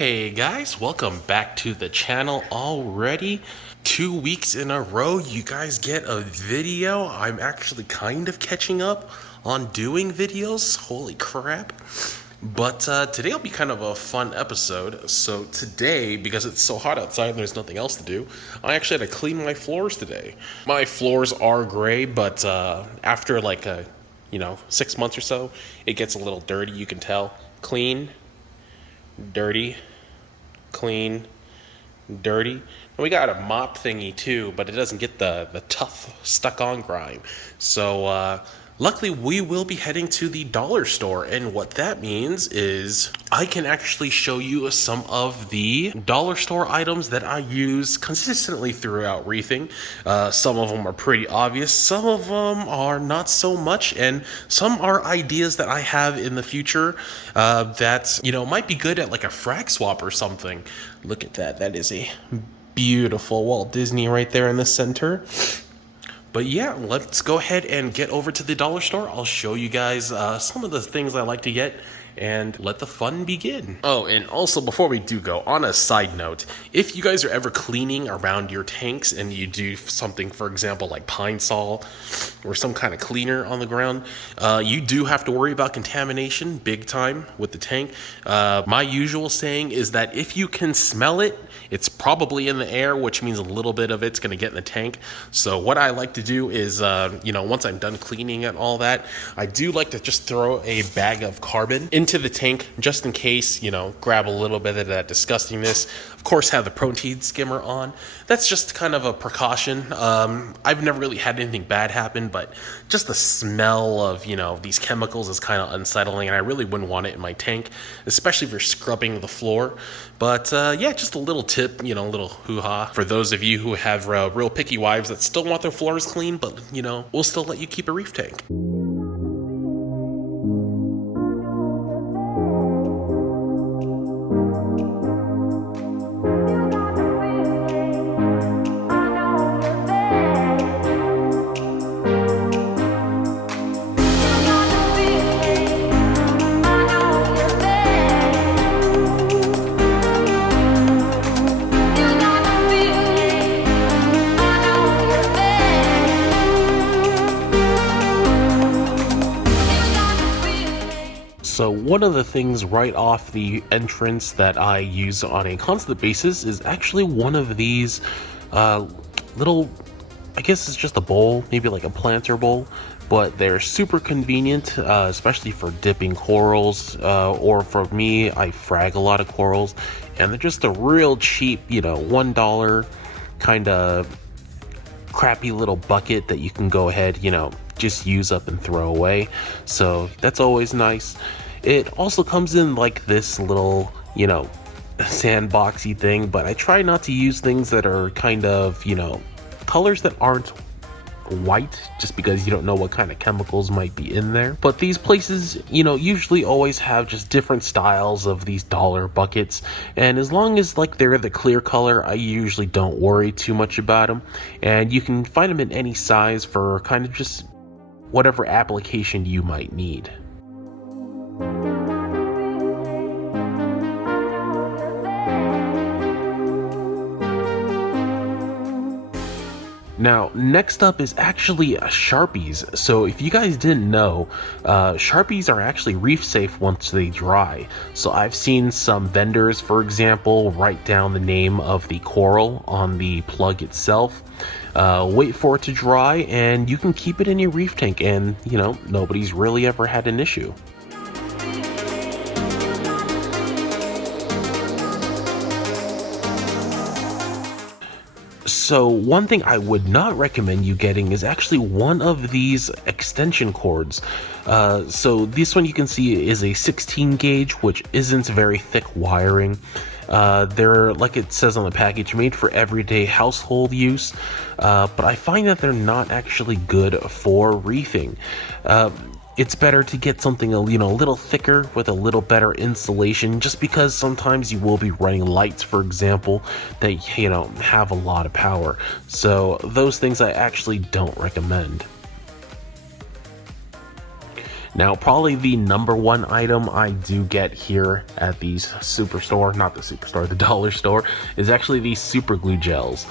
Hey guys, welcome back to the channel already. 2 weeks in a row, you guys get a video. I'm actually kind of catching up on doing videos. Holy crap. But today will be kind of a fun episode. So today, because it's so hot outside and there's nothing else to do, I actually had to clean my floors today. My floors are gray, but after 6 months or so, it gets a little dirty, you can tell. Clean, dirty, clean, dirty. And we got a mop thingy too, but it doesn't get the tough stuck on grime. So luckily we will be heading to the dollar store, and what that means is I can actually show you some of the dollar store items that I use consistently throughout reefing. Some of them are pretty obvious, some of them are not so much, and some are ideas that I have in the future that might be good at like a frag swap or something. Look at that. That is a beautiful Walt Disney right there in the center. But yeah, let's go ahead and get over to the dollar store. I'll show you guys some of the things I like to get and let the fun begin. Oh, and also before we do go, on a side note, if you guys are ever cleaning around your tanks and you do something, for example, like Pine Sol or some kind of cleaner on the ground, you do have to worry about contamination big time with the tank. My usual saying is that if you can smell it, it's probably in the air, which means a little bit of it's going to get in the tank. So what I like to do is, once I'm done cleaning and all that, I do like to just throw a bag of carbon into the tank just in case, grab a little bit of that disgustingness. Of course, have the protein skimmer on. That's just kind of a precaution. I've never really had anything bad happen, but just the smell of, these chemicals is kind of unsettling, and I really wouldn't want it in my tank, especially if you're scrubbing the floor. But yeah, just a little tip, a little hoo-ha for those of you who have real picky wives that still want their floors clean, but, we'll still let you keep a reef tank. So one of the things right off the entrance that I use on a constant basis is actually one of these little, I guess it's just a bowl, maybe like a planter bowl, but they're super convenient, especially for dipping corals, or for me, I frag a lot of corals, and they're just a real cheap, $1 kind of crappy little bucket that you can go ahead, just use up and throw away. So that's always nice. It also comes in like this little, sandboxy thing, but I try not to use things that are kind of, colors that aren't white, just because you don't know what kind of chemicals might be in there. But these places, usually always have just different styles of these dollar buckets, and as long as they're the clear color, I usually don't worry too much about them. And you can find them in any size for kind of just whatever application you might need. Now, next up is actually Sharpies. So if you guys didn't know, Sharpies are actually reef safe once they dry. So I've seen some vendors, for example, write down the name of the coral on the plug itself, wait for it to dry, and you can keep it in your reef tank, and nobody's really ever had an issue. So one thing I would not recommend you getting is actually one of these extension cords. So this one you can see is a 16 gauge, which isn't very thick wiring. They're, like it says on the package, made for everyday household use, but I find that they're not actually good for reefing. It's better to get something a little thicker with a little better insulation, just because sometimes you will be running lights, for example, that have a lot of power. So those things I actually don't recommend. Now, probably the number one item I do get here at the superstore, not the superstore, the dollar store, is actually these super glue gels.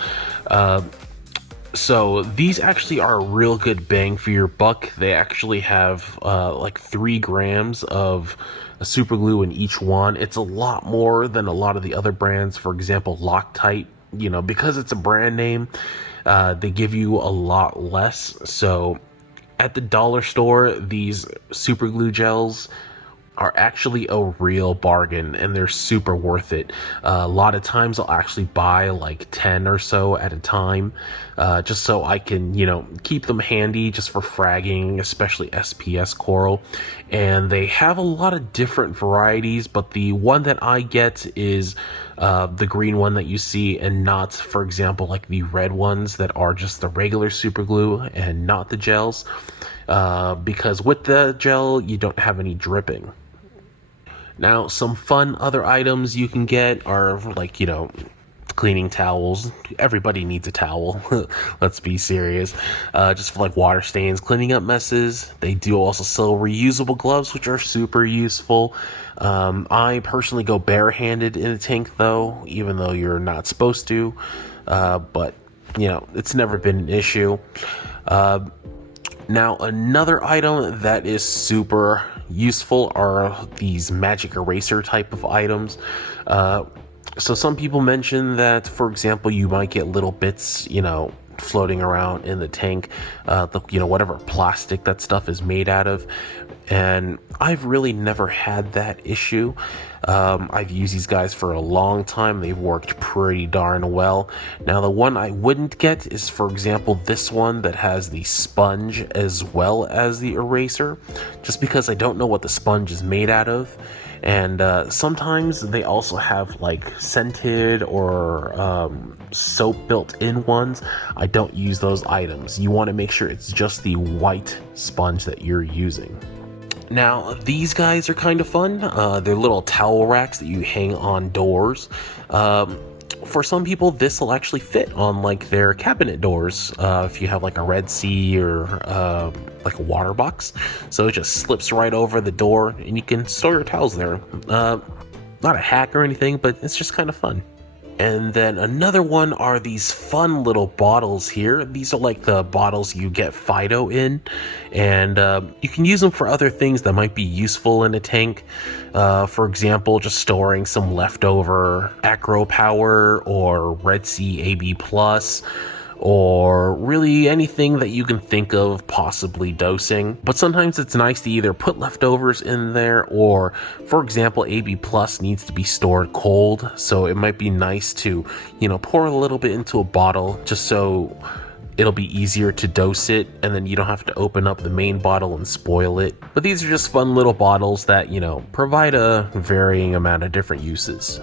So these actually are a real good bang for your buck. They actually have like 3 grams of super glue in each one. It's a lot more than a lot of the other brands. For example, Loctite, you know, because it's a brand name, they give you a lot less. So at the dollar store, these super glue gels are actually a real bargain, and they're super worth it. A lot of times I'll actually buy like 10 or so at a time, just so I can, you know, keep them handy just for fragging, especially SPS coral. And they have a lot of different varieties, but the one that I get is the green one that you see, and not, for example, like the red ones that are just the regular super glue and not the gels, because with the gel you don't have any dripping. Now, some fun other items you can get are like, you know, cleaning towels. Everybody needs a towel. Let's be serious. Just for like water stains, cleaning up messes. They do also sell reusable gloves, which are super useful. I personally go barehanded in a tank though, even though you're not supposed to. But, you know, it's never been an issue. Now, another item that is super useful are these magic eraser type of items. So some people mention that, for example, you might get little bits, you know, floating around in the tank, you know, whatever plastic that stuff is made out of. And I've really never had that issue. I've used these guys for a long time. They've worked pretty darn well. Now, the one I wouldn't get is, for example, this one that has the sponge as well as the eraser, just because I don't know what the sponge is made out of. And sometimes they also have like scented or soap built in ones. I don't use those items. You want to make sure it's just the white sponge that you're using. Now, these guys are kind of fun. They're little towel racks that you hang on doors. For some people, this will actually fit on like their cabinet doors if you have like a Red Sea or like a water box. So it just slips right over the door and you can store your towels there. Not a hack or anything, but it's just kind of fun. And then another one are these fun little bottles here. These are like the bottles you get Fido in, and you can use them for other things that might be useful in a tank. For example, just storing some leftover Acro Power or Red Sea AB Plus, or really anything that you can think of possibly dosing. But sometimes it's nice to either put leftovers in there, or for example, AB Plus needs to be stored cold, so it might be nice to, you know, pour a little bit into a bottle just so it'll be easier to dose it, and then you don't have to open up the main bottle and spoil it. But these are just fun little bottles that, you know, provide a varying amount of different uses.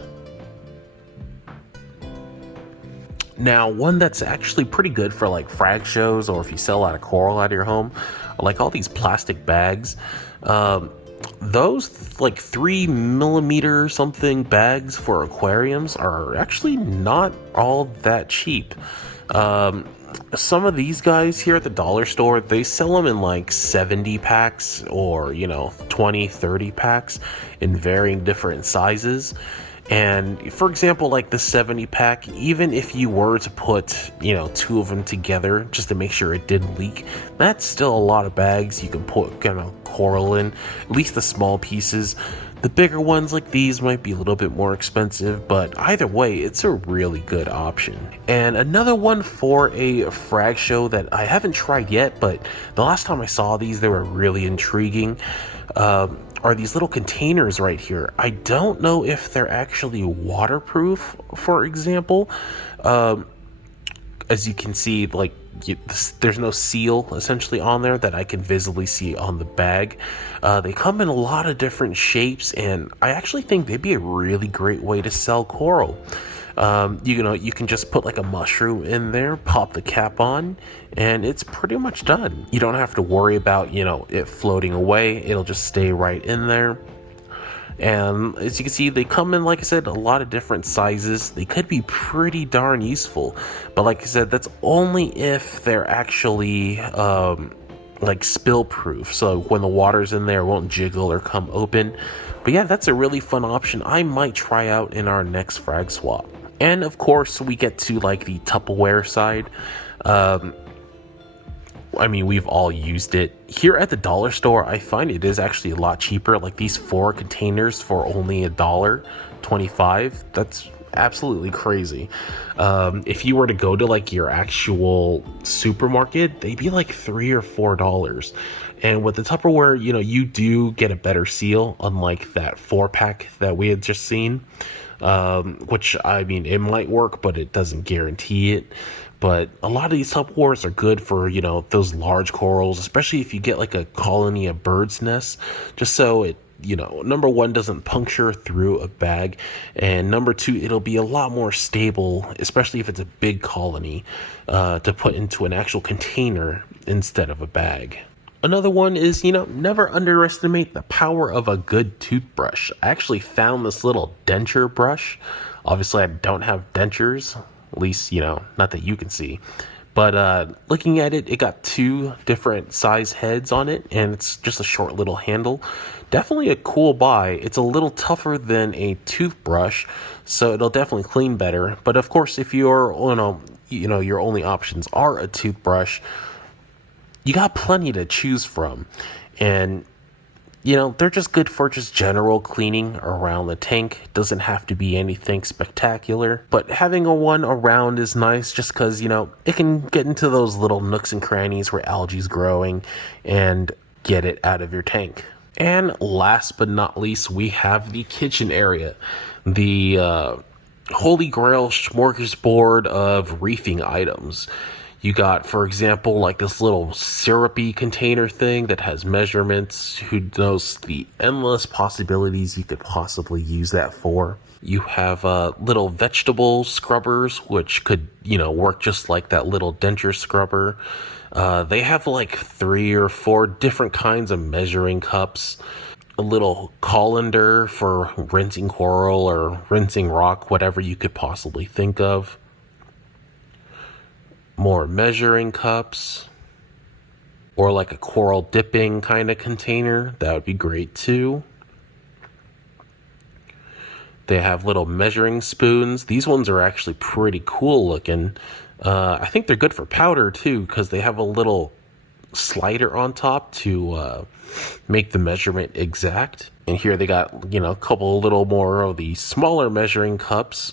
Now, one that's actually pretty good for like frag shows, or if you sell out of coral out of your home, are like all these plastic bags. Those like 3mm something bags for aquariums are actually not all that cheap. Some of these guys here at the dollar store, they sell them in like 70 packs or, you know, 20, 30 packs in varying different sizes. And for example, like the 70 pack, even if you were to put, you know, 2 of them together just to make sure it didn't leak, that's still a lot of bags you can put, you know, coral in, at least the small pieces. The bigger ones like these might be a little bit more expensive, but either way, it's a really good option. And another one for a frag show that I haven't tried yet, but the last time I saw these, they were really intriguing. Are these little containers right here. I don't know if they're actually waterproof, for example. As you can see, like, there's no seal essentially on there that I can visibly see on the bag. They come in a lot of different shapes, and I actually think they'd be a really great way to sell coral. You know, you can just put like a mushroom in there, pop the cap on, and it's pretty much done. You don't have to worry about, you know, it floating away. It'll just stay right in there. And as you can see, they come in, like I said, a lot of different sizes. They could be pretty darn useful, but like I said, that's only if they're actually like spill proof, so when the water's in there it won't jiggle or come open. But yeah, that's a really fun option I might try out in our next frag swap. And of course we get to like the Tupperware side. I mean, we've all used it. Here at the dollar store, I find it is actually a lot cheaper. Like these 4 containers for only $1.25. That's absolutely crazy. If you were to go to like your actual supermarket, they'd be like $3 or $4. And with the Tupperware, you know, you do get a better seal, unlike that 4-pack that we had just seen. Which, I mean, it might work, but it doesn't guarantee it. But a lot of these Tupperwares are good for, you know, those large corals, especially if you get like a colony of birds' nests, just so it, you know, number one, doesn't puncture through a bag, and number two, it'll be a lot more stable, especially if it's a big colony, to put into an actual container instead of a bag. Another one is, you know, never underestimate the power of a good toothbrush. I actually found this little denture brush. Obviously, I don't have dentures, at least, you know, not that you can see. But looking at it, it got 2 different size heads on it, and it's just a short little handle. Definitely a cool buy. It's a little tougher than a toothbrush, so it'll definitely clean better. But of course, if you're, you know, your only options are a toothbrush, you got plenty to choose from. And, you know, they're just good for just general cleaning around the tank. Doesn't have to be anything spectacular, but having a one around is nice just because, you know, it can get into those little nooks and crannies where algae's growing and get it out of your tank. And last but not least, we have the kitchen area. The holy grail smorgasbord of reefing items. You got, for example, like this little syrupy container thing that has measurements. Who knows the endless possibilities you could possibly use that for. You have little vegetable scrubbers, which could, you know, work just like that little denture scrubber. They have like 3 or 4 different kinds of measuring cups. A little colander for rinsing coral or rinsing rock, whatever you could possibly think of. More measuring cups, or like a coral dipping kind of container. That would be great too. They have little measuring spoons. These ones are actually pretty cool looking. I think they're good for powder too, because they have a little slider on top to make the measurement exact. And here they got, you know, a couple little more of the smaller measuring cups.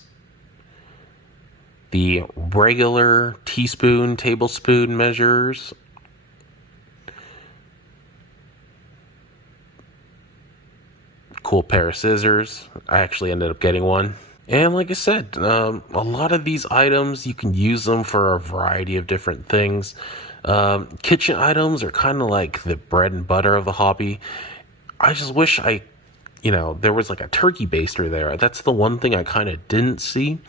The regular teaspoon, tablespoon measures. Cool pair of scissors. I actually ended up getting one. And like I said, a lot of these items, you can use them for a variety of different things. Kitchen items are kind of like the bread and butter of the hobby. I just wish there was like a turkey baster there. That's the one thing I kind of didn't see.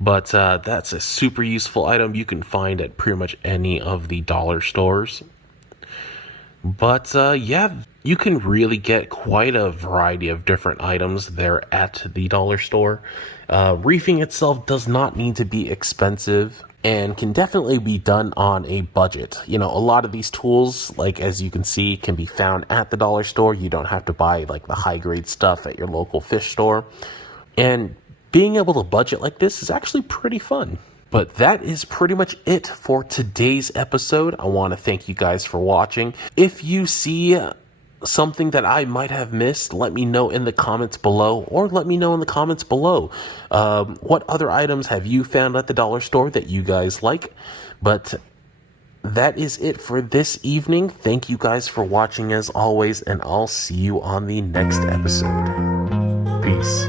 But that's a super useful item you can find at pretty much any of the dollar stores. But yeah, you can really get quite a variety of different items there at the dollar store. Reefing itself does not need to be expensive and can definitely be done on a budget. You know, a lot of these tools, like as you can see, can be found at the dollar store. You don't have to buy like the high grade stuff at your local fish store. And being able to budget like this is actually pretty fun. But that is pretty much it for today's episode. I want to thank you guys for watching. If you see something that I might have missed, let me know in the comments below, or let me know in the comments below. What other items have you found at the dollar store that you guys like? But that is it for this evening. Thank you guys for watching as always, and I'll see you on the next episode. Peace.